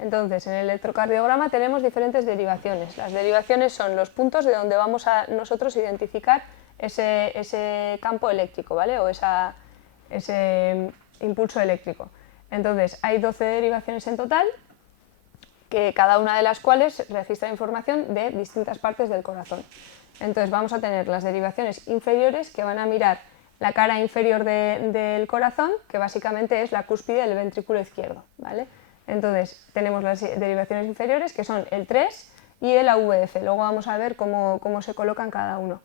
Entonces, en el electrocardiograma tenemos diferentes derivaciones. Las derivaciones son los puntos de donde vamos a nosotros identificar ese campo eléctrico, ¿vale? O ese impulso eléctrico. Entonces, hay 12 derivaciones en total, que cada una de las cuales registra información de distintas partes del corazón. Entonces vamos a tener las derivaciones inferiores, que van a mirar la cara inferior del corazón, que básicamente es la cúspide del ventrículo izquierdo, ¿vale? Entonces tenemos las derivaciones inferiores, que son el 3 y el AVF. Luego vamos a ver cómo se colocan cada uno.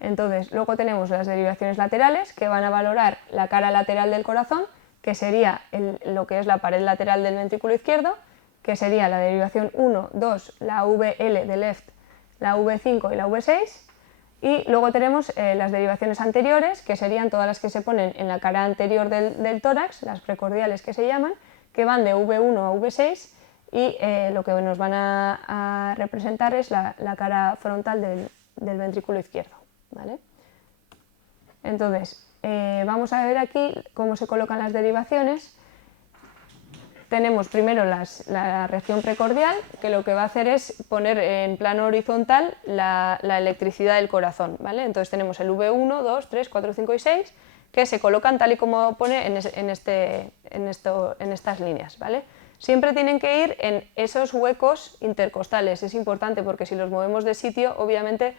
Entonces, luego tenemos las derivaciones laterales, que van a valorar la cara lateral del corazón, que sería lo que es la pared lateral del ventrículo izquierdo, que sería la derivación 1, 2, la VL de left, la V5 y la V6, y luego tenemos las derivaciones anteriores, que serían todas las que se ponen en la cara anterior del tórax, las precordiales que se llaman, que van de V1 a V6, y lo que nos van a representar es la cara frontal del ventrículo izquierdo, ¿vale? Entonces, vamos a ver aquí cómo se colocan las derivaciones. Tenemos primero la región precordial, que lo que va a hacer es poner en plano horizontal la electricidad del corazón, ¿vale? Entonces tenemos el V1, 2, 3, 4, 5 y 6, que se colocan tal y como pone en estas líneas, ¿vale? Siempre tienen que ir en esos huecos intercostales, es importante porque si los movemos de sitio, obviamente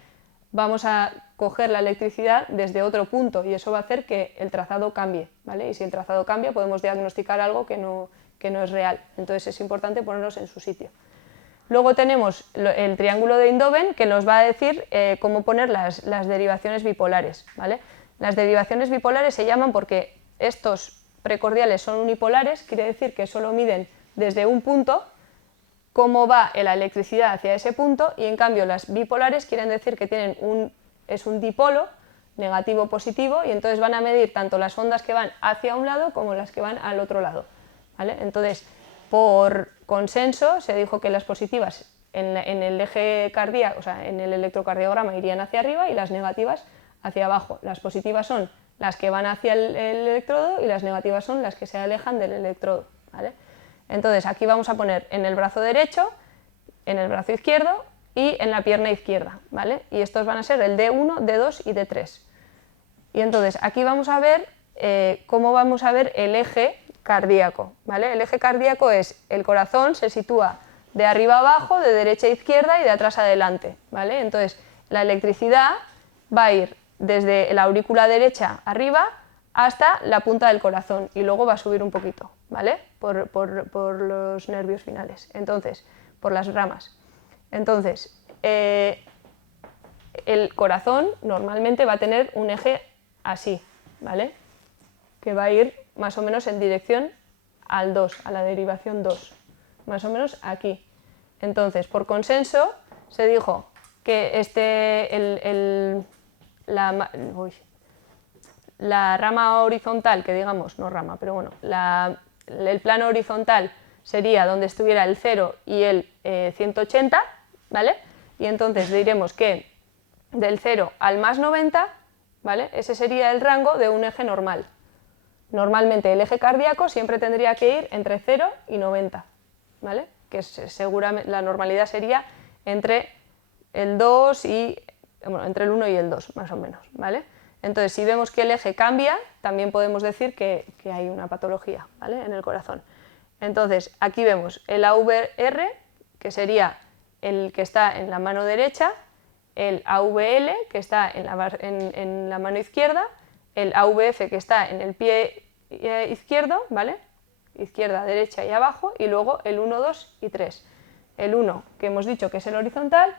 vamos a coger la electricidad desde otro punto y eso va a hacer que el trazado cambie, ¿vale? Y si el trazado cambia podemos diagnosticar algo que no es real, entonces es importante ponerlos en su sitio. Luego tenemos el triángulo de Eindhoven, que nos va a decir cómo poner las derivaciones bipolares, ¿vale? Las derivaciones bipolares se llaman porque estos precordiales son unipolares, quiere decir que solo miden desde un punto cómo va la electricidad hacia ese punto, y en cambio las bipolares quieren decir que es un dipolo, negativo positivo, y entonces van a medir tanto las ondas que van hacia un lado como las que van al otro lado, ¿vale? Entonces, por consenso se dijo que las positivas en el eje cardíaco, o sea, en el electrocardiograma, irían hacia arriba y las negativas hacia abajo. Las positivas son las que van hacia el electrodo y las negativas son las que se alejan del electrodo, ¿vale? Entonces aquí vamos a poner en el brazo derecho, en el brazo izquierdo y en la pierna izquierda, ¿vale? Y estos van a ser el D1, D2 y D3. Y entonces aquí vamos a ver cómo vamos a ver el eje cardíaco, ¿vale? El eje cardíaco es el corazón, se sitúa de arriba a abajo, de derecha a izquierda y de atrás a adelante, ¿vale? Entonces la electricidad va a ir desde la aurícula derecha arriba hasta la punta del corazón y luego va a subir un poquito, ¿vale? Por los nervios finales, entonces, por las ramas. Entonces, el corazón normalmente va a tener un eje así, ¿vale? Que va a ir más o menos en dirección al 2, a la derivación 2, más o menos aquí. Entonces, por consenso, se dijo que la rama horizontal, que digamos, no rama, pero bueno, el plano horizontal sería donde estuviera el 0 y el 180, ¿vale? Y entonces diremos que del 0 al más 90, ¿vale? Ese sería el rango de un eje normal. Normalmente el eje cardíaco siempre tendría que ir entre 0 y 90, ¿vale? Que seguramente la normalidad sería entre el 2 y, bueno, entre el 1 y el 2, más o menos, ¿vale? Entonces, si vemos que el eje cambia, también podemos decir que hay una patología, ¿vale? En el corazón. Entonces, aquí vemos el AVR, que sería el que está en la mano derecha, el AVL, que está en la mano izquierda, el AVF, que está en el pie izquierdo, ¿vale? Izquierda, derecha y abajo, y luego el 1, 2 y 3. El 1, que hemos dicho que es el horizontal,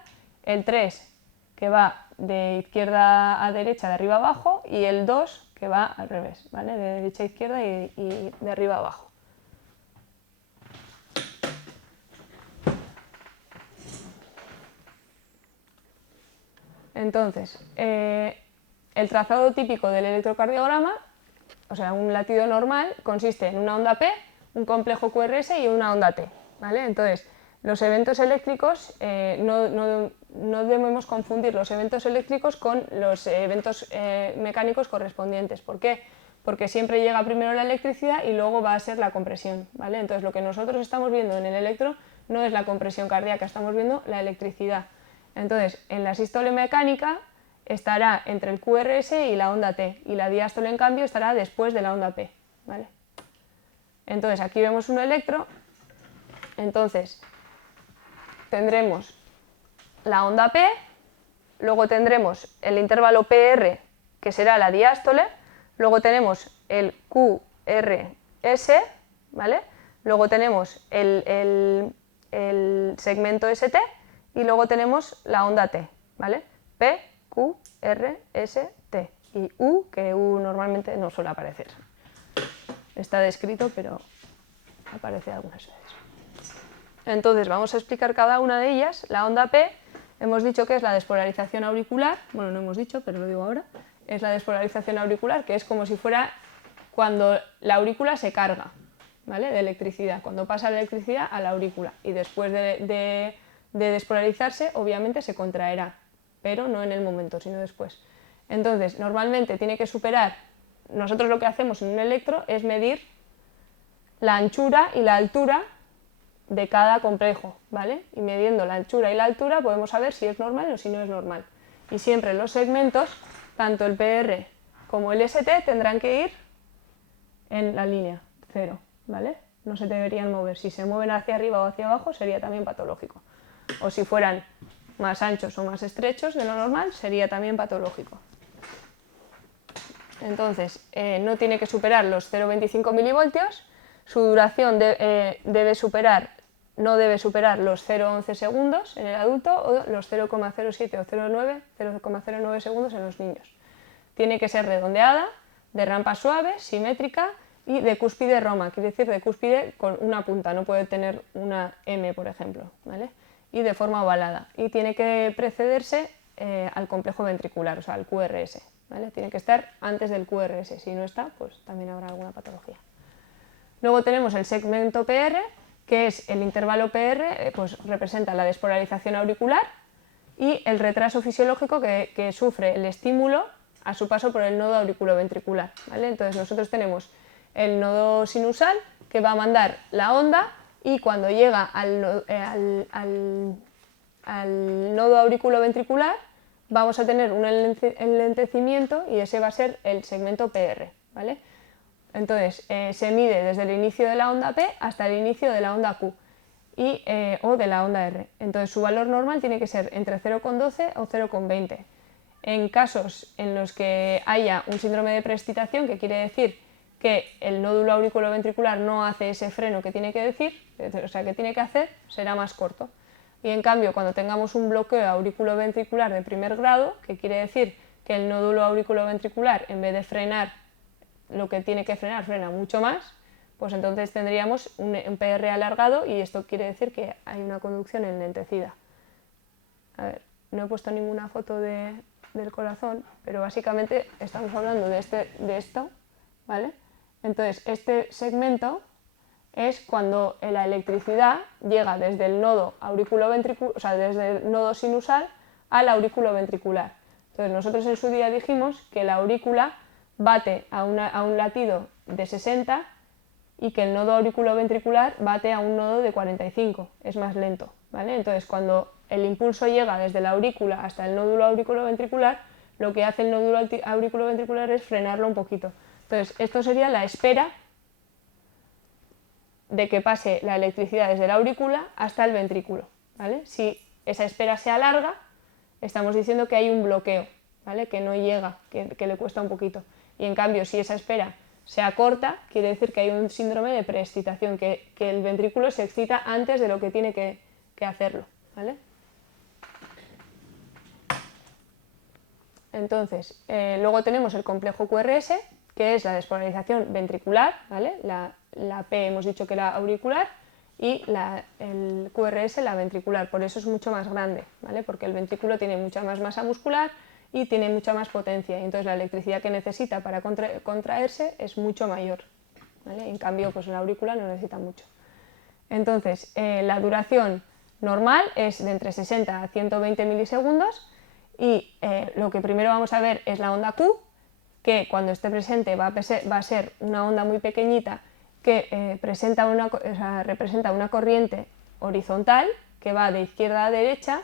el 3, que va de izquierda a derecha, de arriba a abajo, y el 2, que va al revés, ¿vale? De derecha a izquierda y de arriba a abajo. Entonces, el trazado típico del electrocardiograma, o sea, un latido normal, consiste en una onda P, un complejo QRS y una onda T, ¿vale? Entonces, los eventos eléctricos, no debemos confundir los eventos eléctricos con los eventos mecánicos correspondientes. ¿Por qué? porque siempre llega primero la electricidad y luego va a ser la compresión, ¿vale? Entonces lo que nosotros estamos viendo en el electro no es la compresión cardíaca, estamos viendo la electricidad. Entonces en la sístole mecánica estará entre el QRS y la onda T, y la diástole en cambio estará después de la onda P, ¿vale? Entonces aquí vemos un electro, entonces tendremos la onda P, luego tendremos el intervalo PR, que será la diástole, luego tenemos el QRS, ¿vale? Luego tenemos el segmento ST y luego tenemos la onda T, ¿vale? P, Q, R, S, T y U, que U normalmente no suele aparecer. Está descrito, pero aparece algunas veces. Entonces vamos a explicar cada una de ellas. La onda P, hemos dicho que es la despolarización auricular, bueno, no hemos dicho, pero lo digo ahora, es la despolarización auricular, que es como si fuera cuando la aurícula se carga, ¿vale? De electricidad, cuando pasa la electricidad a la aurícula, y después de despolarizarse, obviamente se contraerá, pero no en el momento, sino después. Entonces, normalmente tiene que superar, nosotros lo que hacemos en un electro es medir la anchura y la altura de cada complejo, ¿vale? Y midiendo la anchura y la altura podemos saber si es normal o si no es normal. Y siempre los segmentos, tanto el PR como el ST, tendrán que ir en la línea, cero, ¿vale? No se deberían mover. Si se mueven hacia arriba o hacia abajo sería también patológico. O si fueran más anchos o más estrechos de lo normal, sería también patológico. Entonces, no tiene que superar los 0,25 milivoltios, su duración no debe superar los 0,11 segundos en el adulto o los 0,07 o 0,09 segundos en los niños. Tiene que ser redondeada, de rampa suave, simétrica y de cúspide roma, quiere decir de cúspide con una punta, no puede tener una M, por ejemplo, ¿vale? Y de forma ovalada. Y tiene que precederse al complejo ventricular, o sea, al QRS, ¿vale? Tiene que estar antes del QRS, si no está, pues también habrá alguna patología. Luego tenemos el segmento PR, que es el intervalo PR, pues representa la despolarización auricular y el retraso fisiológico que sufre el estímulo a su paso por el nodo auriculoventricular, ¿vale? Entonces nosotros tenemos el nodo sinusal que va a mandar la onda y cuando llega al nodo auriculoventricular vamos a tener un enlentecimiento y ese va a ser el segmento PR, ¿vale? Entonces se mide desde el inicio de la onda P hasta el inicio de la onda Q o de la onda R. Entonces su valor normal tiene que ser entre 0,12 o 0,20. En casos en los que haya un síndrome de preexcitación, que quiere decir que el nódulo auriculoventricular no hace ese freno que tiene que decir, o sea, que tiene que hacer, será más corto. Y en cambio, cuando tengamos un bloqueo auriculoventricular de primer grado, que quiere decir que el nódulo auriculoventricular, en vez de frenar lo que tiene que frenar, frena mucho más, pues entonces tendríamos un PR alargado y esto quiere decir que hay una conducción enlentecida. A ver, no he puesto ninguna foto del corazón, pero básicamente estamos hablando de esto, ¿vale? Entonces, este segmento es cuando la electricidad llega desde el nodo auriculoventricular, o sea, desde el nodo sinusal al auriculoventricular. Entonces, nosotros en su día dijimos que la aurícula bate a un latido de 60 y que el nodo auriculoventricular bate a un nodo de 45, es más lento, ¿vale? Entonces, cuando el impulso llega desde la aurícula hasta el nódulo auriculoventricular, lo que hace el nódulo auriculoventricular es frenarlo un poquito. Entonces, esto sería la espera de que pase la electricidad desde la aurícula hasta el ventrículo, ¿vale? Si esa espera se alarga, estamos diciendo que hay un bloqueo, ¿vale? Que no llega, que le cuesta un poquito. Y en cambio, si esa espera se acorta, quiere decir que hay un síndrome de preexcitación, que el ventrículo se excita antes de lo que tiene que hacerlo, ¿vale? Entonces, luego tenemos el complejo QRS, que es la despolarización ventricular, ¿vale? La P hemos dicho que era auricular y el QRS la ventricular, por eso es mucho más grande, ¿vale? Porque el ventrículo tiene mucha más masa muscular y tiene mucha más potencia, y entonces la electricidad que necesita para contraerse es mucho mayor, ¿vale? En cambio, pues la aurícula no necesita mucho. Entonces, la duración normal es de entre 60 a 120 milisegundos y lo que primero vamos a ver es la onda Q, que cuando esté presente va a ser una onda muy pequeñita que representa una corriente horizontal que va de izquierda a derecha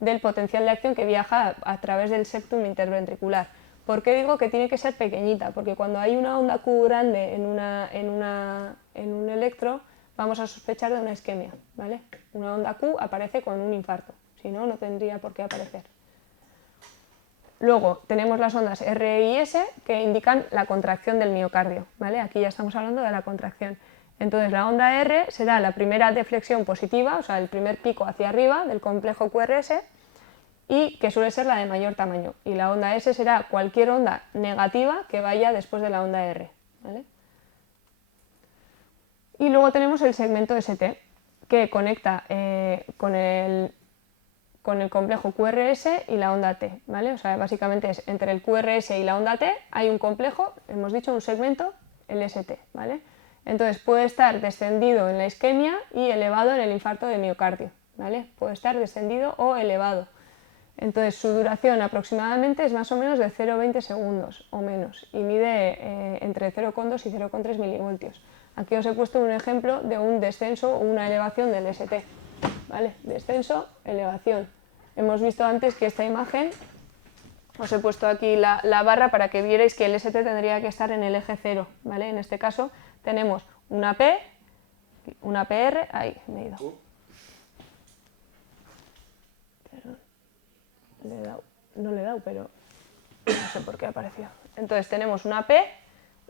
del potencial de acción que viaja a través del septum interventricular. ¿Por qué digo que tiene que ser pequeñita? Porque cuando hay una onda Q grande en un electro, vamos a sospechar de una isquemia, ¿vale? Una onda Q aparece con un infarto, si no, no tendría por qué aparecer. Luego tenemos las ondas R y S que indican la contracción del miocardio, ¿vale? Aquí ya estamos hablando de la contracción. Entonces la onda R será la primera deflexión positiva, o sea, el primer pico hacia arriba del complejo QRS, y que suele ser la de mayor tamaño. Y la onda S será cualquier onda negativa que vaya después de la onda R, ¿vale? Y luego tenemos el segmento ST, que conecta con el complejo QRS y la onda T, ¿vale? O sea, básicamente es entre el QRS y la onda T hay un complejo, hemos dicho un segmento, el ST, ¿vale? Entonces puede estar descendido en la isquemia y elevado en el infarto de miocardio, ¿vale? Puede estar descendido o elevado. Entonces su duración aproximadamente es más o menos de 0,20 segundos o menos y mide entre 0,2 y 0,3 milivoltios. Aquí os he puesto un ejemplo de un descenso o una elevación del ST, ¿vale? Descenso, elevación. Hemos visto antes que esta imagen, os he puesto aquí la barra para que vierais que el ST tendría que estar en el eje 0, ¿vale? En este caso tenemos una P, una PR, ahí me he ido. Perdón, no le he dado, pero no sé por qué ha aparecido. Entonces tenemos una P,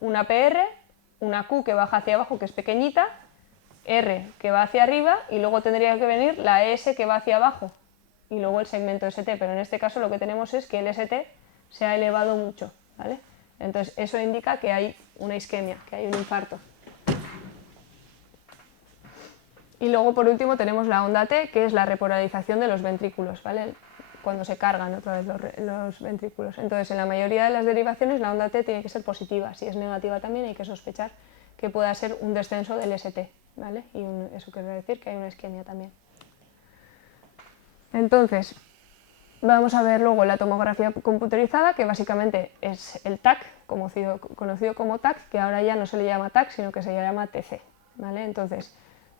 una PR, una Q que baja hacia abajo, que es pequeñita, R que va hacia arriba y luego tendría que venir la S que va hacia abajo y luego el segmento ST, pero en este caso lo que tenemos es que el ST se ha elevado mucho, ¿vale? Entonces eso indica que hay una isquemia, que hay un infarto. Y luego por último tenemos la onda T, que es la repolarización de los ventrículos, ¿vale? Cuando se cargan otra vez los ventrículos. Entonces en la mayoría de las derivaciones la onda T tiene que ser positiva, si es negativa también hay que sospechar que pueda ser un descenso del ST, ¿vale? Y eso quiere decir que hay una isquemia también. Entonces, vamos a ver luego la tomografía computerizada, que básicamente es el TAC, conocido como TAC, que ahora ya no se le llama TAC, sino que se llama TC, ¿vale? Entonces,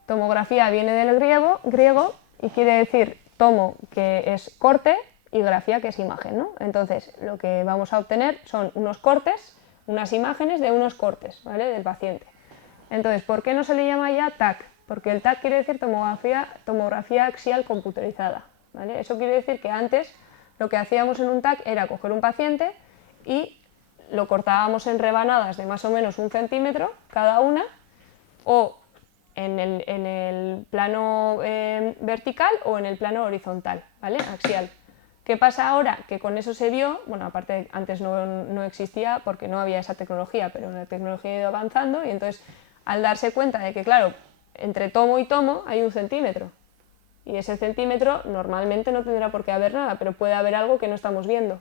tomografía viene del griego y quiere decir tomo, que es corte, y grafía, que es imagen, ¿no? Entonces, lo que vamos a obtener son unos cortes, unas imágenes de unos cortes, ¿vale? Del paciente. Entonces, ¿por qué no se le llama ya TAC? Porque el TAC quiere decir tomografía axial computerizada, ¿vale? Eso quiere decir que antes lo que hacíamos en un TAC era coger un paciente y lo cortábamos en rebanadas de más o menos 1 centímetro cada una, o en el plano vertical o en el plano horizontal, ¿vale? Axial. ¿Qué pasa ahora? Que con eso se vio, bueno, aparte antes no existía porque no había esa tecnología, pero la tecnología ha ido avanzando y entonces al darse cuenta de que, claro, entre tomo y tomo hay 1 centímetro y ese centímetro normalmente no tendrá por qué haber nada, pero puede haber algo que no estamos viendo.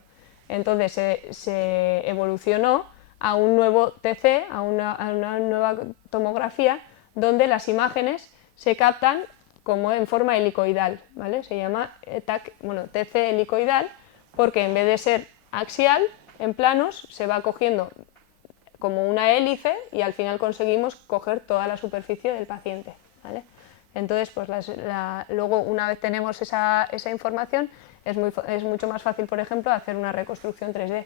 Entonces se evolucionó a un nuevo TC, a una nueva tomografía donde las imágenes se captan como en forma helicoidal, ¿vale? Se llama TC helicoidal porque en vez de ser axial, en planos, se va cogiendo como una hélice y al final conseguimos coger toda la superficie del paciente, ¿vale? Entonces, pues luego una vez tenemos esa información, es mucho más fácil, por ejemplo, hacer una reconstrucción 3D,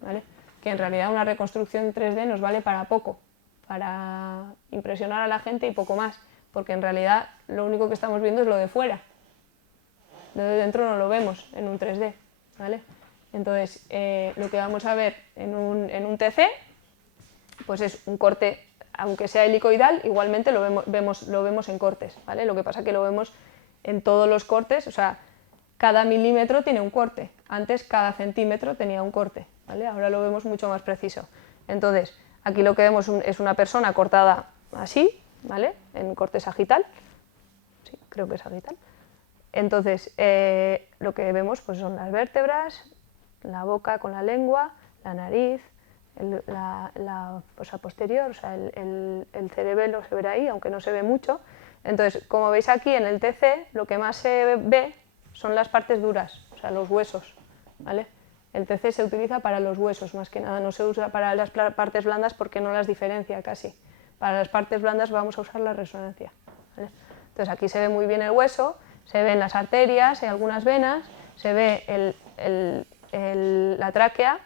¿vale? Que en realidad una reconstrucción 3D nos vale para poco, para impresionar a la gente y poco más, porque en realidad lo único que estamos viendo es lo de fuera, lo de dentro no lo vemos en un 3D, ¿vale? Entonces, lo que vamos a ver en un TC, pues es un corte, aunque sea helicoidal, igualmente lo vemos en cortes, ¿vale? Lo que pasa es que lo vemos en todos los cortes, o sea, cada milímetro tiene un corte, antes cada centímetro tenía un corte, ¿vale? Ahora lo vemos mucho más preciso. Entonces, aquí lo que vemos es una persona cortada así, ¿vale? En corte sagital, sí, creo que es sagital. Entonces, lo que vemos pues, son las vértebras, la boca con la lengua, la nariz, la fosa posterior, o sea, el cerebelo se verá ahí, aunque no se ve mucho. Entonces, como veis aquí en el TC, lo que más se ve son las partes duras, o sea, los huesos, ¿vale? el TC se utiliza para los huesos, más que nada, no se usa para las partes blandas porque no las diferencia casi. Para las partes blandas vamos a usar la resonancia, ¿vale? Entonces aquí se ve muy bien el hueso, se ven las arterias, algunas venas, se ve la tráquea,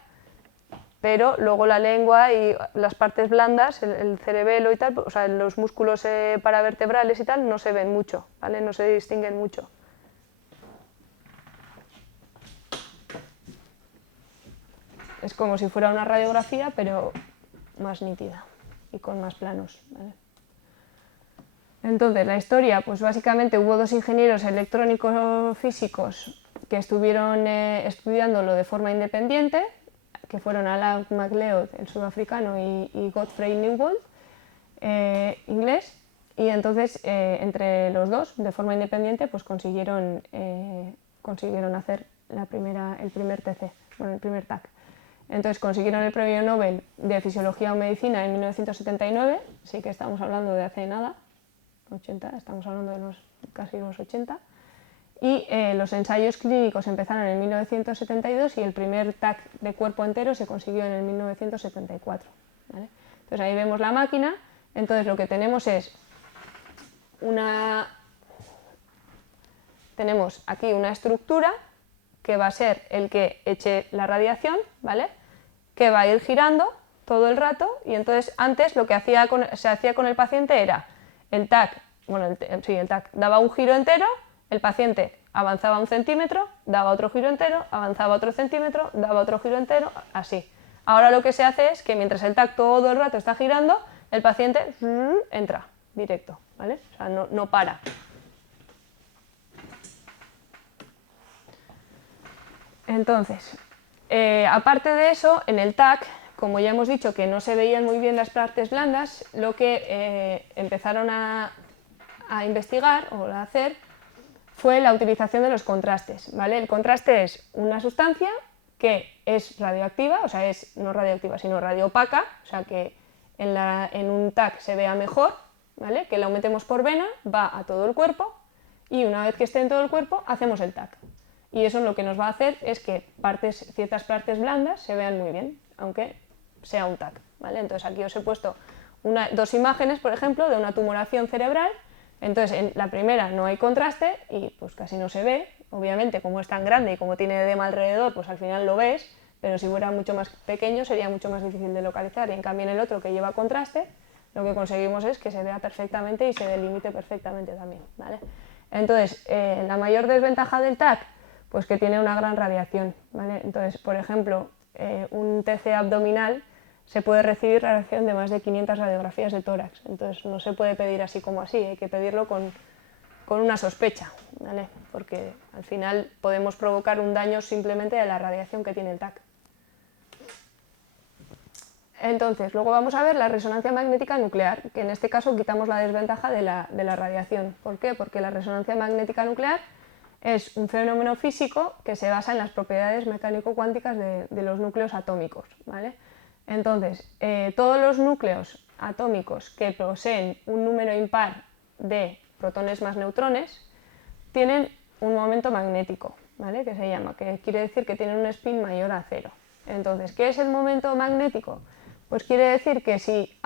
pero luego la lengua y las partes blandas, el cerebelo y tal, o sea, los músculos paravertebrales y tal, no se ven mucho, ¿vale? No se distinguen mucho. Es como si fuera una radiografía, pero más nítida y con más planos, ¿vale? Entonces, la historia, pues básicamente hubo dos ingenieros electrónicos físicos que estuvieron estudiándolo de forma independiente, que fueron Alan MacLeod, el sudafricano, y Godfrey Neuwold, inglés, y entonces entre los dos, de forma independiente, pues consiguieron hacer el primer TC, bueno, el primer TAC. Entonces consiguieron el premio Nobel de Fisiología o Medicina en 1979, sí que estamos hablando de hace nada, 80, estamos hablando de casi los 80, y los ensayos clínicos empezaron en 1972 y el primer TAC de cuerpo entero se consiguió en el 1974, ¿vale? Entonces ahí vemos la máquina. Entonces lo que tenemos es tenemos aquí una estructura que va a ser el que eche la radiación, ¿vale? Que va a ir girando todo el rato, y entonces antes lo que se hacía con el paciente era el TAC, bueno, el TAC daba un giro entero, el paciente avanzaba 1 centímetro, daba otro giro entero, avanzaba otro centímetro, daba otro giro entero, así. Ahora lo que se hace es que mientras el TAC todo el rato está girando, el paciente entra directo, ¿vale? O sea, no para. Entonces, aparte de eso, en el TAC, como ya hemos dicho que no se veían muy bien las partes blandas, lo que empezaron a investigar o a hacer fue la utilización de los contrastes, ¿vale? El contraste es una sustancia que es radioactiva, o sea, no radioactiva, sino radioopaca, o sea, que en un TAC se vea mejor, ¿vale? Que la aumentemos por vena, va a todo el cuerpo, y una vez que esté en todo el cuerpo, hacemos el TAC. Y eso lo que nos va a hacer es que ciertas partes blandas se vean muy bien, aunque sea un TAC, ¿vale? Entonces aquí os he puesto dos imágenes, por ejemplo, de una tumoración cerebral. Entonces en la primera no hay contraste y pues casi no se ve. Obviamente, como es tan grande y como tiene edema alrededor, pues al final lo ves, pero si fuera mucho más pequeño sería mucho más difícil de localizar. Y en cambio en el otro, que lleva contraste, lo que conseguimos es que se vea perfectamente y se delimite perfectamente también, ¿vale? Entonces, la mayor desventaja del TAC, pues que tiene una gran radiación, ¿vale? Entonces, por ejemplo, un TC abdominal se puede recibir radiación de más de 500 radiografías de tórax. Entonces no se puede pedir así como así, hay que pedirlo con una sospecha, ¿vale? Porque al final podemos provocar un daño simplemente de la radiación que tiene el TAC. Entonces, luego vamos a ver la resonancia magnética nuclear, que en este caso quitamos la desventaja de la radiación. ¿Por qué? Porque la resonancia magnética nuclear es un fenómeno físico que se basa en las propiedades mecánico-cuánticas de los núcleos atómicos, ¿vale? Entonces, todos los núcleos atómicos que poseen un número impar de protones más neutrones tienen un momento magnético, ¿vale? Que se llama, que quiere decir que tienen un spin mayor a 0. Entonces, ¿qué es el momento magnético? Pues quiere decir que si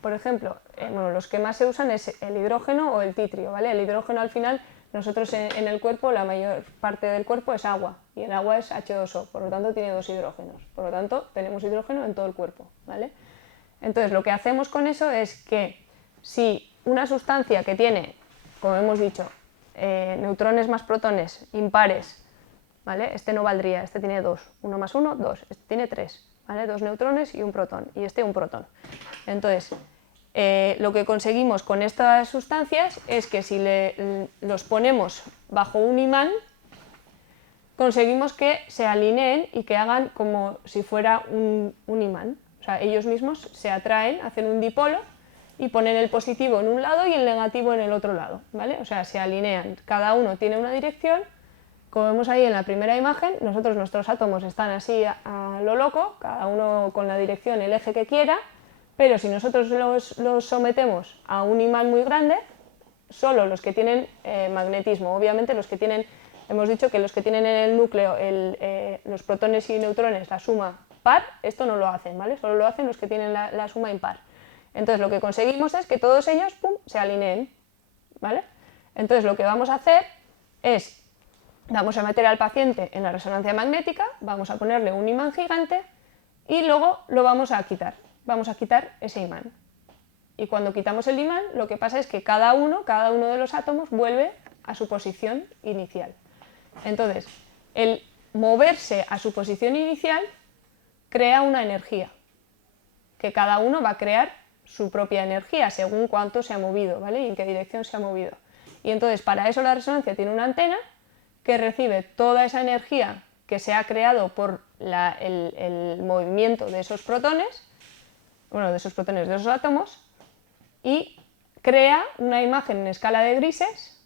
por ejemplo, bueno, los que más se usan es el hidrógeno o el titrio, ¿vale? El hidrógeno al final, nosotros en el cuerpo, la mayor parte del cuerpo es agua, y el agua es H2O, por lo tanto tiene 2 hidrógenos, por lo tanto tenemos hidrógeno en todo el cuerpo, ¿vale? Entonces lo que hacemos con eso es que si una sustancia que tiene, como hemos dicho, neutrones más protones impares, ¿vale? Este no valdría, este tiene 2, 1 más 1, 2, este tiene 3, ¿vale? 2 neutrones y un protón, y este un protón. Entonces, lo que conseguimos con estas sustancias es que si los ponemos bajo un imán, conseguimos que se alineen y que hagan como si fuera un imán. O sea, ellos mismos se atraen, hacen un dipolo y ponen el positivo en un lado y el negativo en el otro lado, ¿vale? O sea, se alinean, cada uno tiene una dirección. Como vemos ahí en la primera imagen, nuestros átomos están así a lo loco, cada uno con la dirección, el eje que quiera, pero si nosotros los sometemos a un imán muy grande, solo los que tienen magnetismo, obviamente los que tienen hemos dicho que los que tienen en el núcleo los protones y neutrones la suma par, esto no lo hacen, ¿vale? Solo lo hacen los que tienen la suma impar. Entonces lo que conseguimos es que todos ellos, ¡pum!, se alineen, ¿vale? Entonces lo que vamos a hacer es, vamos a meter al paciente en la resonancia magnética, vamos a ponerle un imán gigante y luego lo vamos a quitar ese imán. Y cuando quitamos el imán, lo que pasa es que cada uno de los átomos vuelve a su posición inicial. Entonces, el moverse a su posición inicial crea una energía, que cada uno va a crear su propia energía según cuánto se ha movido, ¿vale? Y en qué dirección se ha movido. Y entonces, para eso la resonancia tiene una antena que recibe toda esa energía que se ha creado por el movimiento de esos protones, de esos átomos, y crea una imagen en escala de grises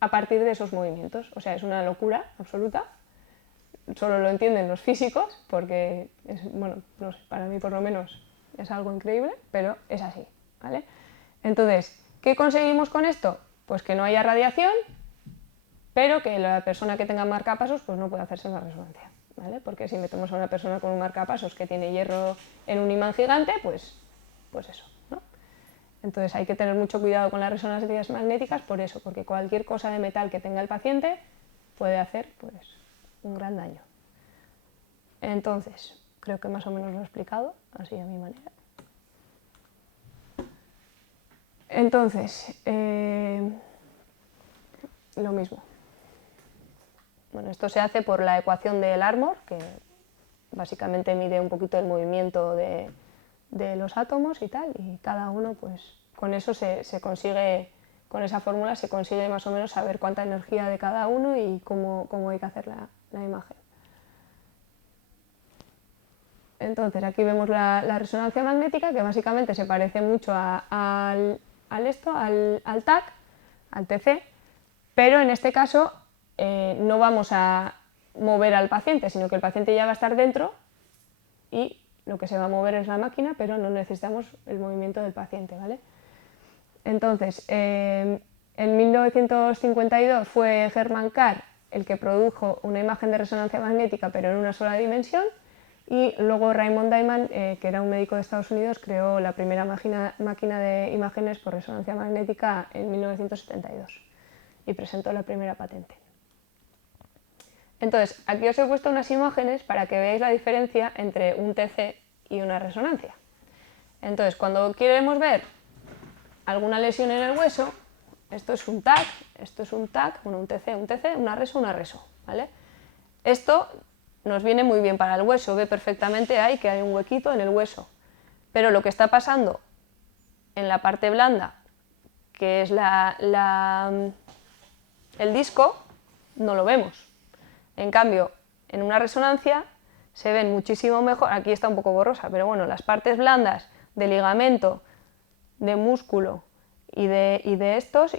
a partir de esos movimientos. O sea, es una locura absoluta. Solo lo entienden los físicos, porque, no sé, para mí por lo menos es algo increíble, pero es así, ¿vale? Entonces, ¿qué conseguimos con esto? Pues que no haya radiación, pero que la persona que tenga marcapasos pues no puede hacerse una resonancia, ¿vale? Porque si metemos a una persona con un marcapasos que tiene hierro en un imán gigante, pues eso, ¿no? Entonces hay que tener mucho cuidado con las resonancias magnéticas por eso, porque cualquier cosa de metal que tenga el paciente puede hacer pues un gran daño. Entonces, creo que más o menos lo he explicado, así a mi manera. Entonces, lo mismo. Bueno, esto se hace por la ecuación del Larmor, que básicamente mide un poquito el movimiento de los átomos y tal, y cada uno, pues con eso se consigue, con esa fórmula se consigue más o menos saber cuánta energía de cada uno y cómo hay que hacer la imagen. Entonces aquí vemos la resonancia magnética, que básicamente se parece mucho al TAC, al TC, pero en este caso no vamos a mover al paciente, sino que el paciente ya va a estar dentro y lo que se va a mover es la máquina, pero no necesitamos el movimiento del paciente, ¿vale? Entonces, en 1952 fue Hermann Karr el que produjo una imagen de resonancia magnética, pero en una sola dimensión, y luego Raymond Diamond, que era un médico de Estados Unidos, creó la primera máquina de imágenes por resonancia magnética en 1972 y presentó la primera patente. Entonces, aquí os he puesto unas imágenes para que veáis la diferencia entre un TC y una resonancia. Entonces, cuando queremos ver alguna lesión en el hueso, esto es un TAC, bueno, un TC, una reso, ¿vale? Esto nos viene muy bien para el hueso, ve perfectamente ahí que hay un huequito en el hueso, pero lo que está pasando en la parte blanda, que es el disco, no lo vemos. En cambio, en una resonancia se ven muchísimo mejor, aquí está un poco borrosa, pero bueno, las partes blandas de ligamento, de músculo y de estos,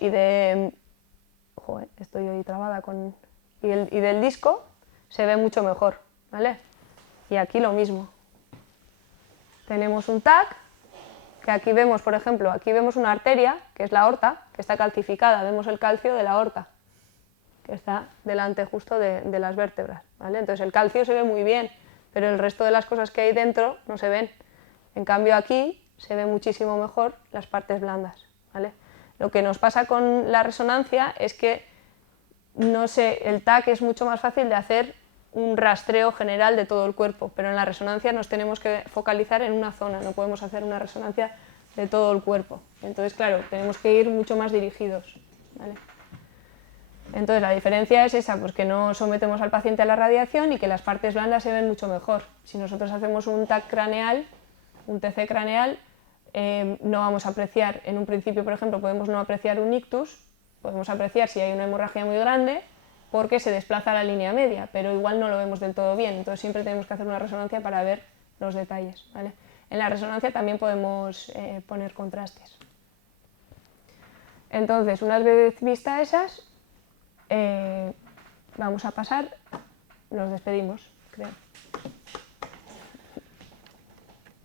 joder, estoy hoy trabada con... y del disco se ve mucho mejor, ¿vale? Y aquí lo mismo. Tenemos un TAC, que aquí vemos, por ejemplo, aquí vemos una arteria, que es la aorta, que está calcificada, vemos el calcio de la aorta, que está delante justo de las vértebras, ¿vale? Entonces el calcio se ve muy bien, pero el resto de las cosas que hay dentro no se ven. En cambio aquí se ve muchísimo mejor las partes blandas, ¿vale? Lo que nos pasa con la resonancia es que, no sé, el TAC es mucho más fácil de hacer un rastreo general de todo el cuerpo, pero en la resonancia nos tenemos que focalizar en una zona, no podemos hacer una resonancia de todo el cuerpo. Entonces, claro, tenemos que ir mucho más dirigidos, ¿vale? Entonces la diferencia es esa, pues que no sometemos al paciente a la radiación y que las partes blandas se ven mucho mejor. Si nosotros hacemos un TAC craneal, un TC craneal, no vamos a apreciar, en un principio por ejemplo podemos no apreciar un ictus, podemos apreciar si hay una hemorragia muy grande porque se desplaza la línea media, pero igual no lo vemos del todo bien, entonces siempre tenemos que hacer una resonancia para ver los detalles, ¿vale? En la resonancia también podemos poner contrastes. Entonces, una vez vistas esas, vamos a pasar, nos despedimos, creo.